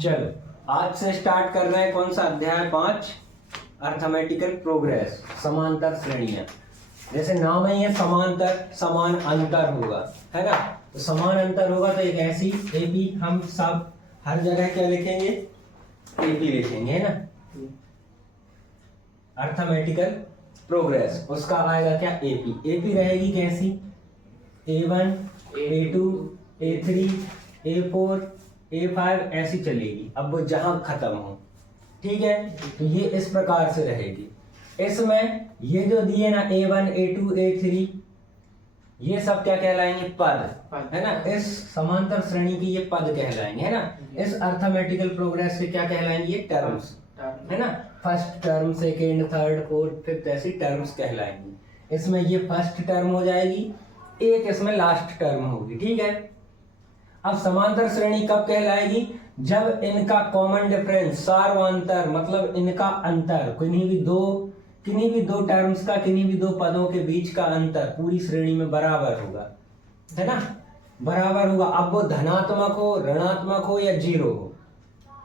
चलो आज से स्टार्ट कर रहे हैं कौन सा अध्याय 5 अर्थमेटिकल प्रोग्रेस, समांतर श्रेणियां। जैसे नाम है ये समांतर, समान अंतर होगा, है ना। तो समान अंतर होगा तो एक ऐसी एपी हम सब हर जगह क्या लिखेंगे, एपी लिखेंगे, है ना। अर्थमेटिकल प्रोग्रेस उसका आएगा क्या, एपी। एपी रहेगी कैसी, A1 A2 A3 A4 A5 ऐसी चलेगी, अब वो जहां खत्म हो, ठीक है। तो ये इस प्रकार से रहेगी। इसमें ये जो दिए ना A1 A2 A3 ये सब क्या कहलाएंगे, पद, है ना। इस समांतर श्रेणी की ये पद कहलाएंगे, है ना। इस अर्थमेटिकल प्रोग्रेस के क्या कहलाएंगे, ये टर्म्स, है ना। First term, second, third, fourth, fifth ऐसी टर्म्स कहलाएंगी। इसमें ये फर्स्ट टर्म हो जाएगी, एक इसमें लास्ट टर्म होगी, ठीक है। अब समांतर श्रेणी कब कहलाएगी, जब इनका कॉमन डिफरेंस, सार्वंतर मतलब इनका अंतर, किन्हीं भी दो टर्म्स का, किन्हीं भी दो पदों के बीच का अंतर पूरी श्रेणी में बराबर होगा, है ना, बराबर होगा। अब वो धनात्मक हो, ऋणात्मक हो या जीरो हो,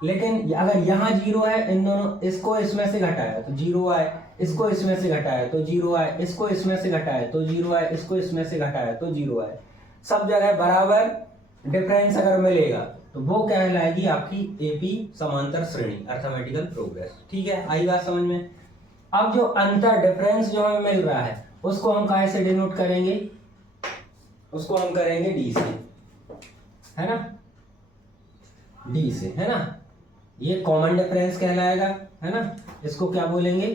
लेकिन अगर यहाँ जीरो है, इन दोनों, इसको इसमें से घटाया तो जीरो आए, इसको इसमें से घटाया तो जीरो आए, इसको इसमें से घटाया तो जीरो आए, इसको इसमें से घटाया तो जीरो आए, सब जगह बराबर डिफरेंस अगर मिलेगा तो वो कहलाएगी आपकी एपी समांतर श्रेणी, अर्थमेटिकल प्रोग्रेस, ठीक है। आई बात समझ में। अब जो अंतर डिफरेंस जो हमें मिल रहा है उसको हम कहाँ से डिनोट करेंगे, उसको हम करेंगे डी से, है ना, डी से, है ना। ये कॉमन डिफरेंस कहलाएगा, है ना। इसको क्या बोलेंगे,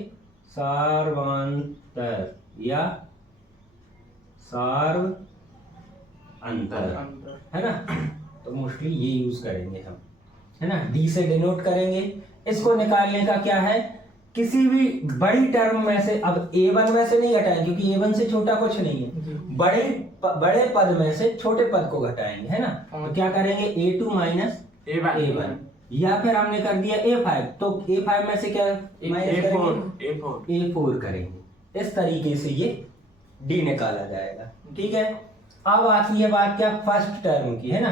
सार्वंतर या सार्व अंतर, है ना। तो मोस्टली ये यूज करेंगे हम, है ना। डी से डिनोट करेंगे। इसको निकालने का क्या है, किसी भी बड़ी टर्म में से, अब A1 में से नहीं घटाएंगे क्योंकि A1 से छोटा कुछ नहीं है, बड़े पद में से छोटे पद को घटाएंगे, है ना। तो क्या करेंगे, A2 माइनस A1, या फिर हमने कर दिया A5, तो A5 में से क्या माइनस करेंगे, A4 करेंगे। इस तरीके से ये D निकाला जाएगा, ठीक है। अब आती है बात क्या, फर्स्ट टर्म की, है ना,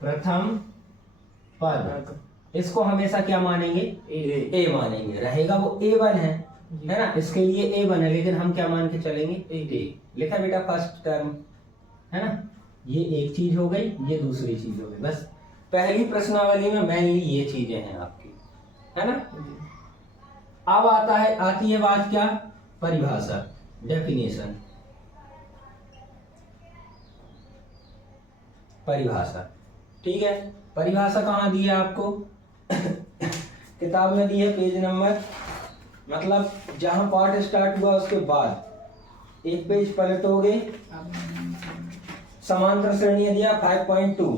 प्रथम पद। इसको हमेशा क्या मानेंगे, ए मानेंगे, रहेगा वो A1 है ना। इसके लिए A1 है, लेकिन हम क्या मान के चलेंगे, A लिखा बेटा फर्स्ट टर्म, है ना। ये एक चीज हो गई, ये दूसरी चीज हो गई। बस पहली प्रश्नावली में मेनली ये चीजें हैं आपकी, है ना। अब आती है बात क्या, परिभाषा, डेफिनेशन, परिभाषा, ठीक है। परिभाषा कहाँ दी है आपको किताब में दी है, पेज नंबर, मतलब जहां पार्ट स्टार्ट हुआ उसके बाद एक पेज पलटोगे, समांतर श्रेणी दिया 5.2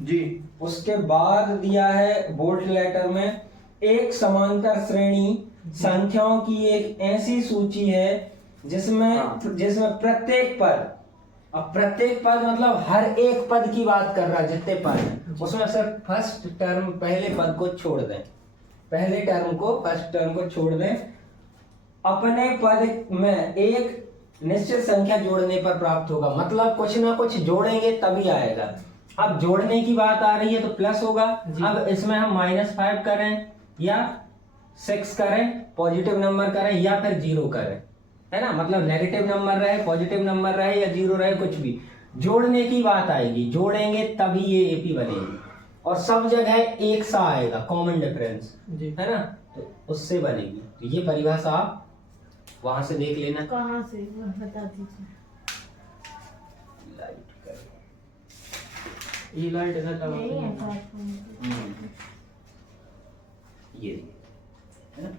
जी, उसके बाद दिया है बोल्ड लेटर में, एक समांतर श्रेणी संख्याओं की एक ऐसी सूची है जिसमें प्रत्येक पद, अब प्रत्येक पद मतलब हर एक पद की बात कर रहा है, जितने पद हैं उसमें सिर्फ फर्स्ट टर्म, पहले पद को छोड़ दें, पहले टर्म को, फर्स्ट टर्म को छोड़ दें, अपने पद में एक निश्चित संख्या जोड़ने पर प्राप्त होगा। मतलब कुछ ना कुछ जोड़ेंगे तभी आएगा। अब जोड़ने की बात आ रही है तो प्लस होगा। अब इसमें हम -5 करें या 6 करें, पॉजिटिव नंबर करें या फिर 0 करें, है ना। मतलब नेगेटिव नंबर रहे, पॉजिटिव नंबर रहे या 0 रहे, कुछ भी जोड़ने की बात आएगी, जोड़ेंगे तभी ये एपी बनेगी। और सब जगह एक सा आएगा, कॉमन डिफरेंस, है ना, तो उससे बनेगी। तो ये परिभाषा आप वहां से देख लेना। कहाँ से बता दीजिए। लाइट कर, ये लाइट है ना, नहीं है ये है ना।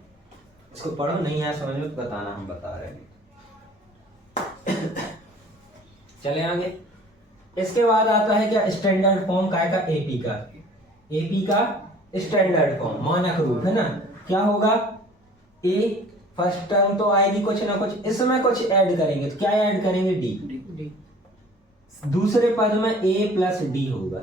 इसको पढ़ो, नहीं है समझ में तो बताना, हम बता रहे हैं। चले आगे। इसके बाद आता है क्या, स्टैंडर्ड फॉर्म का एपी का, एपी का स्टैंडर्ड फॉर्म, मानक रूप, है ना। क्या होगा, ए फर्स्ट टर्म तो आएगी कुछ ना कुछ, इसमें कुछ ऐड करेंगे, तो क्या ऐड करेंगे, डी। दूसरे पद में a प्लस डी होगा,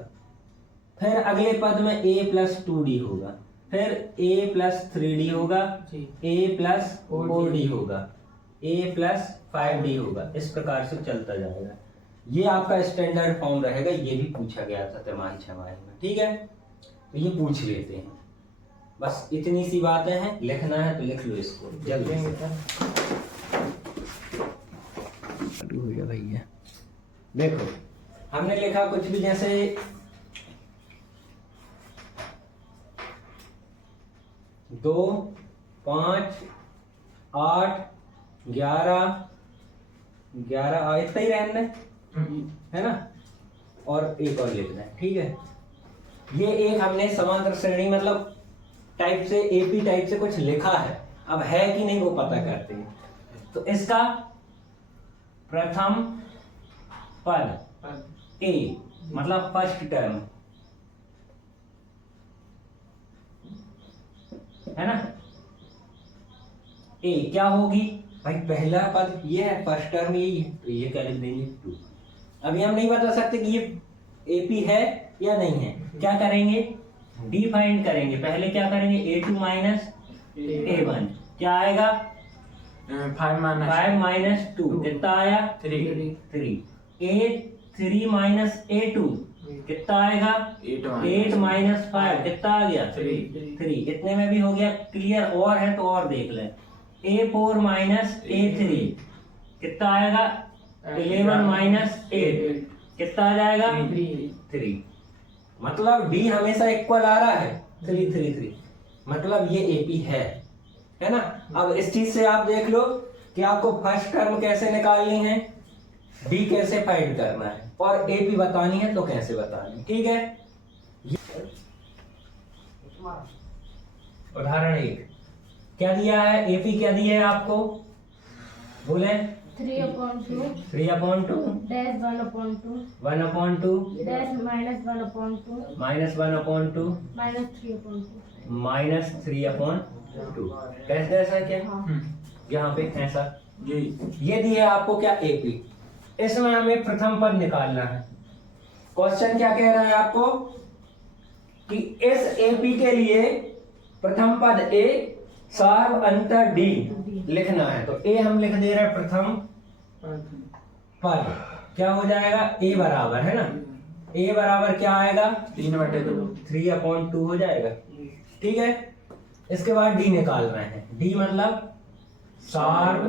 फिर अगले पद में a प्लस 2d होगा, फिर a प्लस 3d होगा, a प्लस 4d होगा, a प्लस 5d होगा। इस प्रकार से चलता जाएगा। ये आपका स्टैंडर्ड फॉर्म रहेगा, ये भी पूछा गया था तिमाही 6 में, ठीक है। तो ये पूछ लेते हैं। बस इतनी सी बातें हैं, लिखना है तो लिख लो इसको जल्दी से। हो गया भैया। देखो हमने लिखा कुछ भी, जैसे 2, 5, 8, 11 इतना ही रहना है ना, और एक और लिखना है, ठीक है। ये एक हमने समांतर श्रेणी मतलब टाइप से, एपी टाइप से कुछ लिखा है, अब है कि नहीं वो पता करते हैं। तो इसका प्रथम पद ए मतलब फर्स्ट टर्म है ना, ए क्या होगी भाई, पहला पद ये है, फर्स्ट टर्म यही है, तो ये क्या लिख देंगे 2। अभी हम नहीं बता सकते कि ये एपी है या नहीं है, क्या करेंगे डी फाइंड करेंगे। पहले क्या करेंगे A2 माइनस A1, क्या आएगा 5 माइनस 2 कितना आया 3। A3 माइनस A2 कितना आएगा 8 माइनस 5 कितना आ गया 3। इतने में भी हो गया क्लियर, और है तो और देख लें। A4 माइनस A3 कितना आएगा 11 माइनस 8 कितना आ जाएगा 3। मतलब डी हमेशा इक्वल आ रहा है 3 3 3, मतलब ये एपी है ना। अब इस चीज से आप देख लो कि आपको फर्स्ट टर्म कैसे निकालनी है, डी कैसे फाइंड करना है, और एपी बतानी है तो कैसे बतानी है, ठीक है। उदाहरण 1 क्या दिया है, एपी क्या दिया है आपको, बोले 3/2 3/2 dash 1/2 1/2 dash -1/2 माइनस 1/2 -3/2 -3/2 कैसे ऐसा क्या यहाँ पे ऐसा ये दी है आपको क्या एपी। इसमें हमें प्रथम पद निकालना है। क्वेश्चन क्या कह रहा है आपको कि इस एपी के लिए प्रथम पद ए सार्व अंतर डी लिखना है, तो ए हम लिख दे रहे हैं प्रथम पद, क्या हो जाएगा ए बराबर है ना, ए बराबर क्या आएगा 3/2 हो जाएगा, ठीक है। इसके बाद डी निकाल रहे हैं, डी मतलब सार्व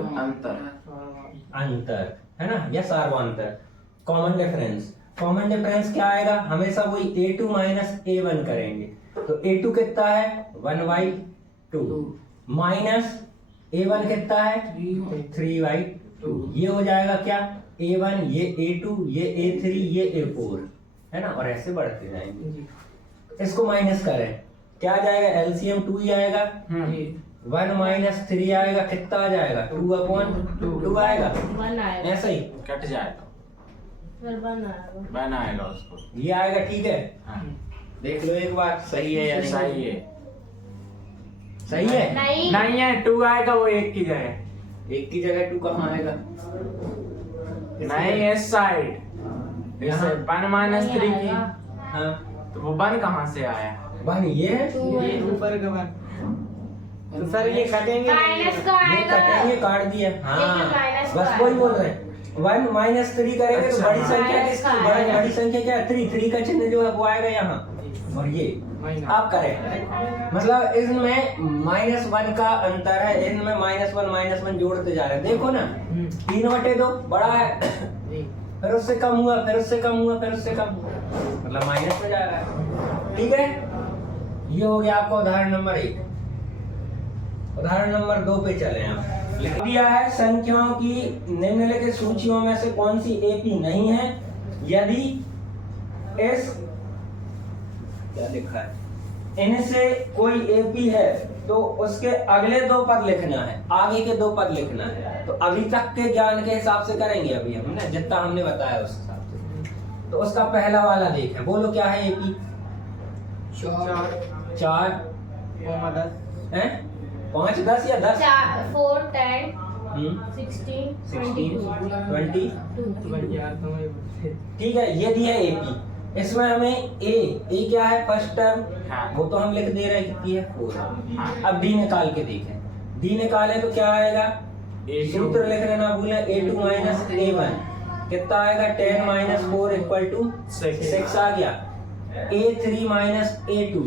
अंतर है ना, या सार्वांतर, कॉमन डिफरेंस। कॉमन डिफरेंस क्या आएगा, हमेशा वही A2 माइनस A1 करेंगे, तो A2 कितना है 1/2 माइनस A1 कितना है 3/2, ये हो जाएगा क्या A1 ये A2 ये A3 ये A4 है ना, और ऐसे बढ़ते जाएंगे। इसको माइनस करें क्या आ जाएगा, एलसीएम 2 ही आएगा, 1 माइनस 3 आएगा, कितना आ जाएगा 2/2 आएगा, 1 आएगा, ऐसा ही कट जाएगा फिर 1 आएगा, बन आएगा उसको, ये आएगा, ठीक है। हाँ। देख लो एक बार सही है या नहीं, सही है सही है नहीं है 2 आएगा वो एक की जगह, एक की जगह 2 कहाँ आएगा, नहीं इस साइड यहाँ 1 माइनस 3 की, हाँ तो वो 1 कहाँ से आया, 1 ये है, ये ऊपर का 1 तो सर ये कटेंगे माइनस का ये आएगा, कटेंगे काट दिया, हाँ माइनस का बस वही बोल रहे हैं। 1 माइनस 3 करेंगे तो अच्छा, बड़ी संख्या माइनस किसकी, का आएगा। बड़ी संख्या क्या है 3 का चिन्ह जो है वो आएगा यहाँ, और ये आप करें, मतलब इसमें -1 का अंतर है, इनमें -1 जोड़ते जा रहे हैं, देखो ना 3/2 बड़ा है, फिर उससे कम हुआ, फिर उससे कम हुआ, फिर उससे कम हुआ, मतलब माइनस में जा रहा है, ठीक है। ये हो गया आपका उदाहरण नंबर 1। उदाहरण नंबर 2 पे चले आप। लिख दिया है संख्याओं की निम्नलिखित सूचियों में से कौन सी एपी नहीं है, यदि इस क्या लिखा है इनसे कोई एपी है तो उसके अगले 2 पद लिखना है, आगे के 2 पद लिखना है। तो अभी तक के ज्ञान के हिसाब से करेंगे, अभी हमने जितना हमने बताया उस हिसाब से। तो उसका पहला वाला देखें, बोलो क्या है एपी 4 हैं 5 10 या 10 4 10 16 16 20 ठीक है। ये दिया एपी, इसमें हमें ए क्या है फर्स्ट टर्म, हाँ। वो तो हम लिख दे रहे हैं कितनी है 4। हाँ। अब डी निकाल के देखें, डी निकाले तो क्या आएगा, सूत्र लिख लेना भूलें, A2 माइनस A1 कितना आएगा 10 माइनस 4 इक्वल टू 6 आ गया, A3 माइनस A2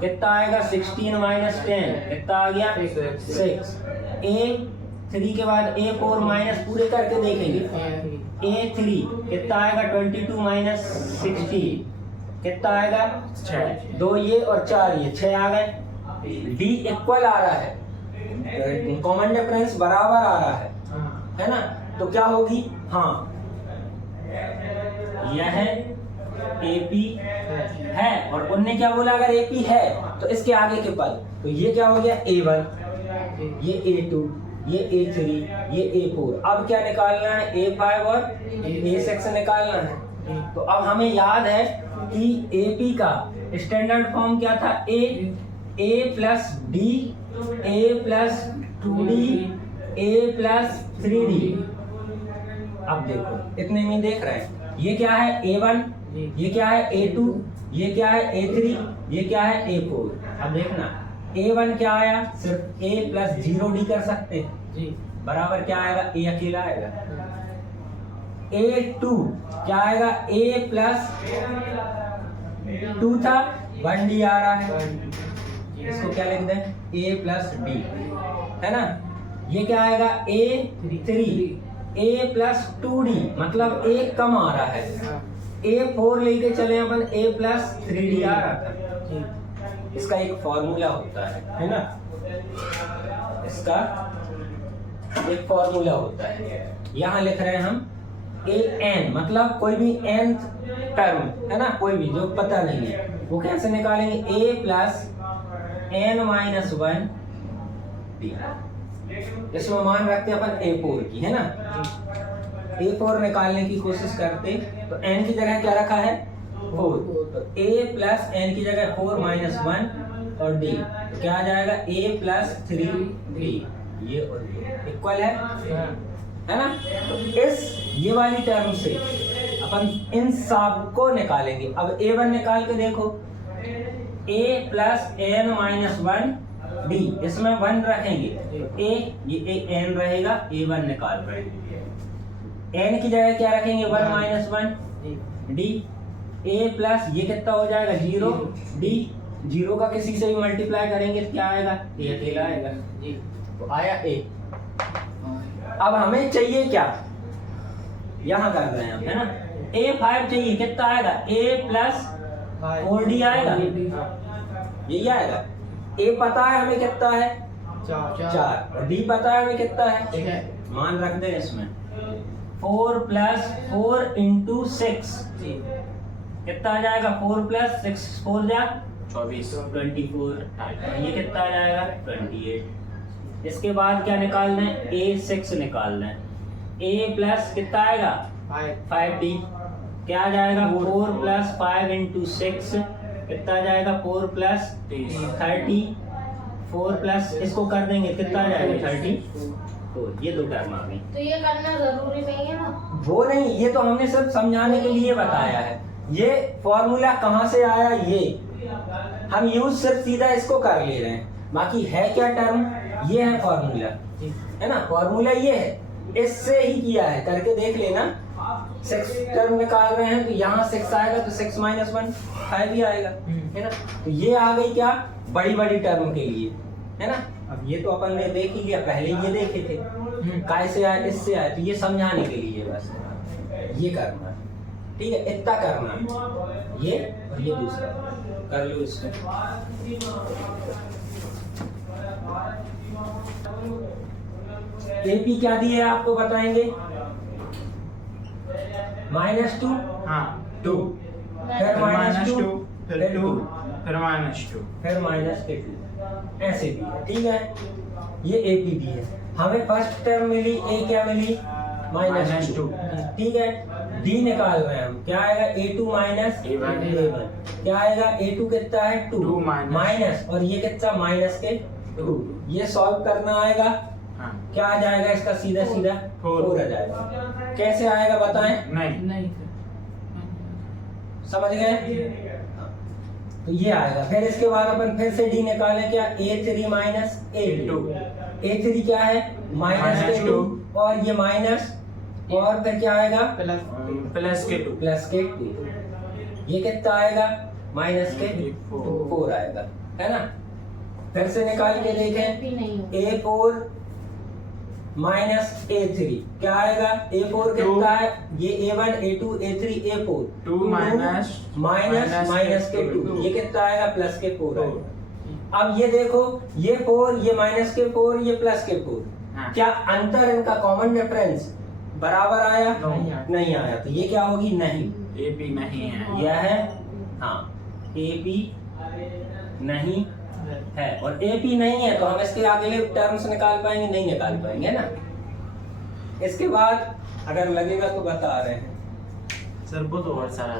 कितना आएगा 16 माइनस 10 कितना आ गया 6। A3 के बाद A4 माइनस पूरे करके देखेंगे A3 कितना आएगा 22 माइनस 16 कितना आएगा 6 2 ये और 4 ये 6 आ गए। D इक्वल आ रहा है, कॉमन डिफरेंस बराबर आ रहा है ना, तो क्या होगी, हाँ यह AP है और उनने क्या बोला अगर AP है तो इसके आगे के पद, तो ये क्या हो गया A1, ये A2, ये A3, ये A4। अब क्या निकालना है A5 और A6 निकालना है। तो अब हमें याद है कि AP का स्टैंडर्ड फॉर्म क्या था, A plus D, A plus 2D, A plus 3D। अब देखो इतने में देख रहे हैं, ये क्या है A1, ये क्या है A2, ये क्या है A3, ये क्या है A4। अब देखना A1 क्या आया, सिर्फ A प्लस 0D कर सकते हैं, बराबर क्या आएगा A अकेला आएगा। A2 क्या आएगा, A प्लस 2 था 1D आ रहा है, इसको क्या लिख दें A प्लस D, है ना। ये क्या आएगा A3, A प्लस 2D मतलब A कम आ रहा है, A4 लेके चले अपन A प्लस 3D आ रहा था। इसका एक फॉर्मूला होता है ना, इसका एक फॉर्मूला होता है, यहाँ लिख रहे हैं हम an मतलब कोई भी nth टर्म है ना, कोई भी जो पता नहीं है वो कैसे निकालेंगे, A plus n minus 1D। इसमें मान रखते हैं अपन A4 की, है ना। A4 निकालने की कोशिश करते तो n की जगह क्या रखा है 4, तो A प्लस n की जगह 4 माइनस 1 और D, तो क्या आ जाएगा A प्लस 3D, ये और ये इक्वल है ना। तो इस ये वाली टर्म से अपन इन सब को निकालेंगे। अब A1 निकाल के देखो, A plus n minus 1D, इसमें 1 रखेंगे तो A, ये n रहेगा, A1 निकाल रहे हैं। n की जगह क्या रखेंगे 1 माइनस 1D, A प्लस ये कितना हो जाएगा 0D, 0 का किसी से भी मल्टीप्लाई करेंगे तो क्या आएगा A अकेला आएगा, तो आया A। अब हमें चाहिए क्या, यहाँ कर रहे हैं हम, है ना। A5 चाहिए, कितना आएगा A प्लस 4D आएगा, यही आएगा। A पता है हमें कितना है 4 और D पता है हमें कितना है, मान रख दें इसमें 4 प्लस 4 इंटू 6 कितना आ जाएगा, 4 प्लस 6 4 जा 24 24, ये कितना आ जाएगा 28। इसके बाद क्या निकालना है A6 निकालना है, A प्लस कितना आएगा 5D, क्या आ जाएगा 4 प्लस 5 इंटू 6 कितना आ जाएगा 4 प्लस 30, 4 प्लस इसको कर देंगे कितना आ जाएगा 30, तो ये दो टर्म आ गई। तो ये करना जरूरी नहीं है ना, वो नहीं, ये तो हमने सिर्फ समझाने के लिए बताया है। ये फॉर्मूला कहाँ से आया, ये हम यूज सिर्फ सीधा इसको कर ले रहे हैं, बाकी है क्या टर्म, ये है फॉर्मूला, है ना। फॉर्मूला ये है, इससे ही किया है, करके देख लेना। 6 टर्म निकाल रहे हैं तो यहाँ 6 आएगा तो 6 माइनस 1 5 ही आएगा, है ना। तो ये आ गई क्या बड़ी बड़ी टर्म के लिए, है ना। अब ये तो अपन ने देख ही लिया, पहले ये देखे थे कैसे आए, इससे आए, तो ये समझाने के लिए बस ये करना है, ठीक है, इतना करना है, ये और ये दूसरा कर लो इसको। AP क्या दिए आपको बताएंगे, -2 हाँ 2, फिर -2 फिर 2 फिर -2 फिर -2 ऐसे भी है, ठीक है। ये AP भी है। हमें फर्स्ट टर्म मिली A क्या मिली -2, ठीक है। D निकाल रहे हैं हम, क्या आएगा A2 माइनस A1, क्या आएगा A2 कितना है 2 माइनस और ये कितना माइनस के 2, ये सॉल्व करना आएगा, हाँ। क्या आ जाएगा इसका सीधा सीधा 4 आ जाएगा। कैसे आएगा बताएं, नहीं समझ गए, तो ये आएगा। फिर इसके बाद अपन फिर से D निकालें, क्या A3 माइनस A2, A3 क्या है माइनस के 2 और ये माइनस और फिर क्या आएगा प्लस के 2, प्लस के 2, ये कितना आएगा माइनस के 4 आएगा, है ना। फिर से निकाल के देखें, भी नहीं होगा। A4 माइनस A3 क्या आएगा? A4 कितना है? ये A1 A2 A3 A4 2 minus minus के 2, ये कितना आएगा? प्लस के 4 आएगा। अब ये देखो, ये 4, ये माइनस के 4, ये प्लस के 4, हाँ। क्या अंतर इनका कॉमन डिफरेंस बराबर आया? नहीं आया, तो ये क्या होगी? नहीं। ए भी नहीं है। यह है, हाँ, ए बी नहीं है, और ए पी नहीं है तो हम इसके अगले टर्म्स निकाल पाएंगे? नहीं निकाल पाएंगे ना। इसके बाद अगर लगेगा तो बता रहे हैं। सर वो तो और सारा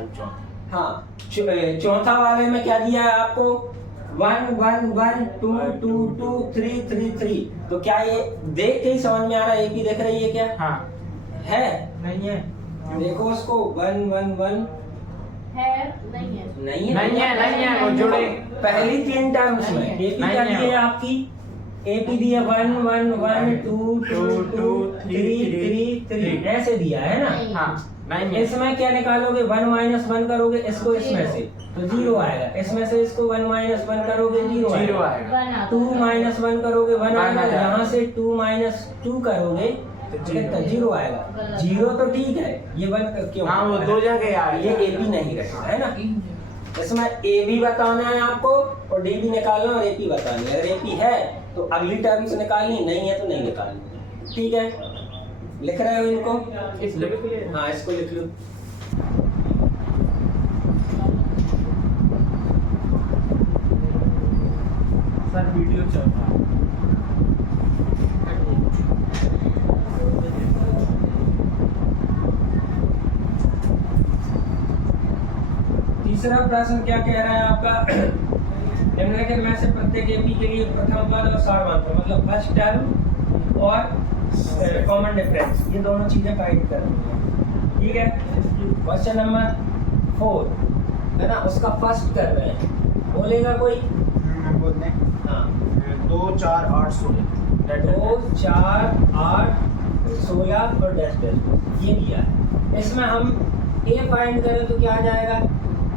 हाँ, चौथा वाले में क्या दिया है आपको? 1 1 1 2 2 2 3 3 3। तो क्या ये देख के ही समझ में आ रहा है? ए पी दिख रही है क्या? हाँ है? नहीं है, देखो उसको 1 1 1 है नहीं है। नहीं है, वो जुड़े पहली 3 टर्म्स में एपी क्या दी है आपकी? एपी दी है 1 1 1 2 2 2 3 3 3, ऐसे दिया है ना। हाँ नहीं है। इसमें क्या निकालोगे? 1 माइनस 1 करोगे इसको इसमें से तो 0 आएगा, इसमें से इसको 1 माइनस 1 करोगे 0 जीरो आएगा, आएगा। 2 माइनस 1 करोगे 1 आएगा, आएगा। यहाँ से 2 माइनस 2 करोगे तो कितना? 0 आएगा। 0 तो ठीक है, ये 1 क्यों? हाँ वो दो जगह आएगा। ये ए बी नहीं रहेगा, है ना। इसमें ए बी बताना है आपको और डी बी निकालना और ए पी बतानी है। अगर ए पी है तो अगली टर्म से निकालनी, नहीं है तो नहीं निकालनी। ठीक है, लिख रहे हो इनको? हाँ, इसको लिख लो। सर वीडियो चल रहा है। तीसरा प्रश्न क्या कह रहा है आपका? निम्नलिखित में से प्रत्येक एपी के लिए प्रथम पद और सारवांतर, मतलब फर्स्ट टर्म और कॉमन डिफरेंस, ये दोनों चीजें फाइंड करनी है। ठीक है, क्वेश्चन नंबर 4 है ना, उसका फर्स्ट कर रहे हैं। बोलेगा कोई? बोलने हाँ, 2 4 8 16 2 4 8 16 और डैश डैश ये दिया है। इसमें हम ए फाइंड करें तो क्या आ जाएगा?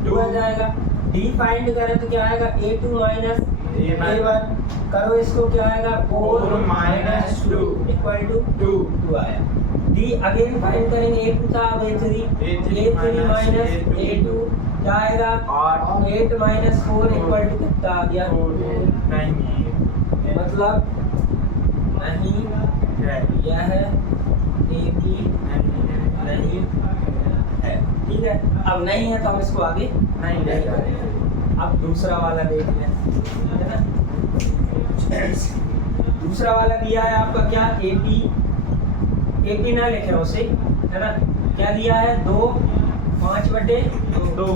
2 आ जाएगा। डी फाइंड करें तो क्या आएगा? A2 माइनस A1 करो, इसको क्या आएगा? 4 माइनस 2 इक्वल टू 2 आया। डी अगेन फाइंड करेंगे, A2 था, अब A3 माइनस A2 क्या आएगा? 8 माइनस 4 इक्वल टू कितना आ गया? मतलब नहीं है, यह है ए बी नहीं है। ठीक है, अब नहीं है तो हम इसको आगे नहीं करेंगे। अब दूसरा वाला देख लें, है ना। दूसरा वाला दिया है आपका क्या? एपी ना लिखे उसे, है ना। क्या दिया है? 2 5/2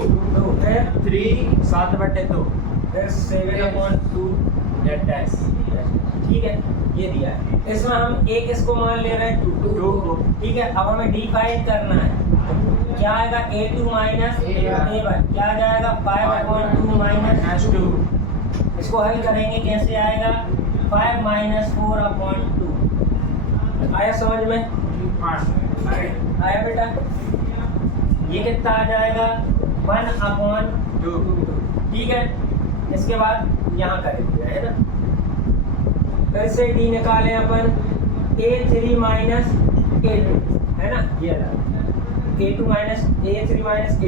फिर 3 7/2 फिर 7/2 डैश। ठीक है, ये दिया है। इसमें हम एक इसको मान ले रहे हैं 2। ठीक है, अब हमें डी फाइंड करना है। क्या आएगा? A2 माइनस A1 क्या आ जाएगा? 5/2 माइनस 2। इसको हल करेंगे, कैसे आएगा? 5 माइनस 4/2 आया समझ में? आया बेटा? ये कितना आ जाएगा? 1/2। ठीक है, इसके बाद यहाँ करेंगे, है ना। फिर से डी निकाले अपन, A3 माइनस A2, है ना। ये A2 minus A3 minus A2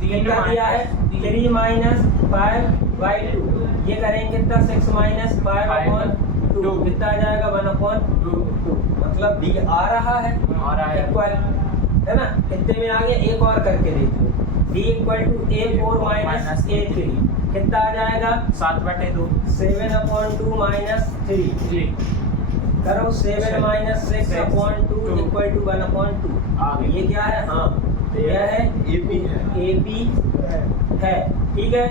क्या दिया है? 3 माइनस 5/2 ये करेंगे कितना? 6 माइनस 5/2 कितना आ जाएगा? 1/2। मतलब डी आ रहा है इक्वल, है ना। कितने में आ गया? एक और करके देखो, D equal to A4 minus A3 कितना आ जाएगा? 7/2 7/2 माइनस 3 करो, 7 माइनस 6/2 इक्वल टू 1/2। ये क्या है? हाँ, यह है एपी है। ठीक है,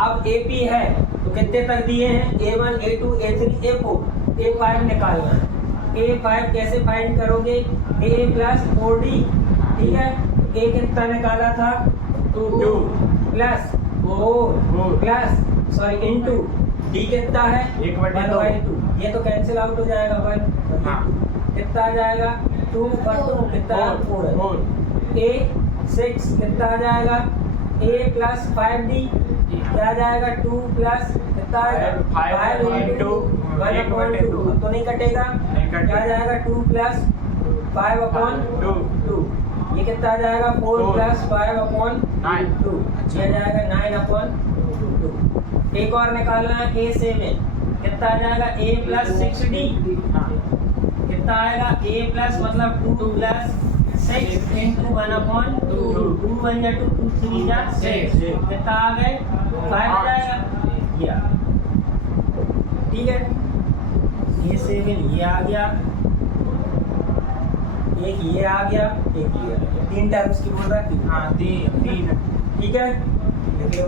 अब एपी है तो कितने तक दिए हैं? A1 A2 A3 A4 A5 निकालना है। A5 कैसे फाइंड करोगे? A plus 4D। ठीक है, A कितना निकाला था? 2 प्लस 4 प्लस इंटू D कितना है? 1/2। ये तो कैंसिल आउट हो जाएगा, 1 कितना आ जाएगा? 2/2 कितना? 4। A6 कितना आ जाएगा? ए प्लस 5d क्या जाएगा 2 प्लस कितना आएगा 5 इंटू 1/2 तो नहीं कटेगा नहीं कटेगा। क्या जाएगा 2 प्लस 5/2 ये कितना आ जाएगा 4 4 प्लस 5/2 अच्छा। ये जाएगा 9/2 एक और निकालना है a से में कितना आ जाएगा a प्लस 6d हाँ कितना आएगा a प्लस मतलब 2 प्लस 6 इंटू 1/2 2 1 जा 2 2 3 जा 6 कितना आ गए 5 आ जाएगा ये आ गया। ठीक है ये 7 ये आ गया एक ये आ गया एक ये आ गया 3 टर्म्स की बोल रहा है हाँ 3 ठीक है देखिए